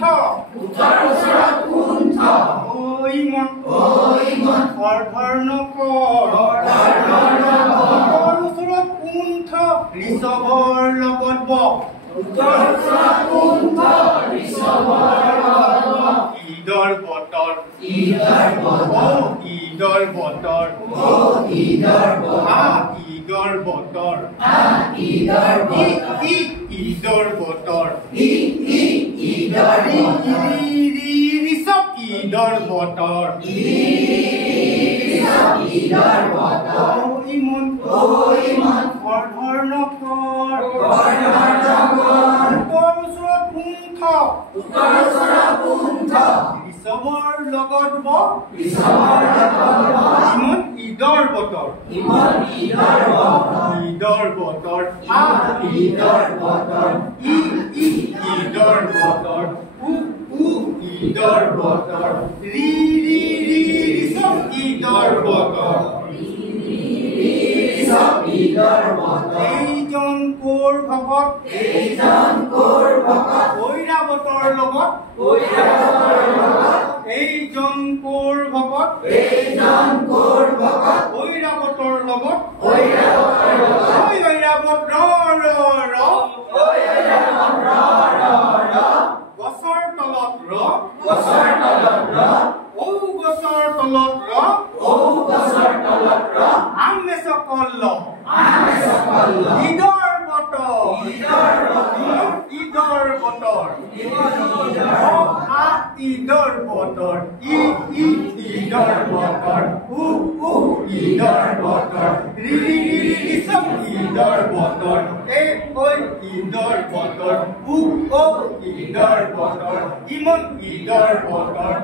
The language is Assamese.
উত্তৰ ওচৰত কুণ্ঠ ঐ মন ধৰ নকৰ উত্তৰ ওচৰত কুণ্ঠ ঋষভৰ লগত বহ উত্তৰ ওচৰত কুণ্ঠ ঋষভৰ লগত বহ ঈদৰ বতৰ ঈদৰ বতৰ ঈদৰ বতৰ ঈদৰ বতৰ ঈদৰ বতৰ ঈদৰ বতৰ ঈদৰ বতৰ ঈদৰ ঋষভ ঈদৰ বতৰ ঈদৰ বতৰ ইমন ধৰ নকৰ উত্তৰ ওচৰত কুণ্ঠ ঋষভৰ লগত বহ ইমন ঈদৰ বতৰ ঈদৰ বতৰ ঈদৰ বতৰ ঈদৰ বতৰ ঈদৰ বতৰ ঋষভ ঈদৰ বতৰ ঈদৰ বতৰ এইজন কোৰ ভকত ঐৰাৱতৰ লগত এইজন কোৰ ভকত ঐৰাৱতৰ লগত ঐৰাৱত গছৰ তলত গছৰ তলত আমেচকল ঈদৰ বতৰ ঈদৰ বতৰ ঈদৰ বতৰ ঈদৰ বতৰ ঈদৰ বতৰ ঋষভ ঈদৰ বতৰ ঈদৰ বতৰ ঈদৰ বতৰ ইমন ঈদৰ বতৰ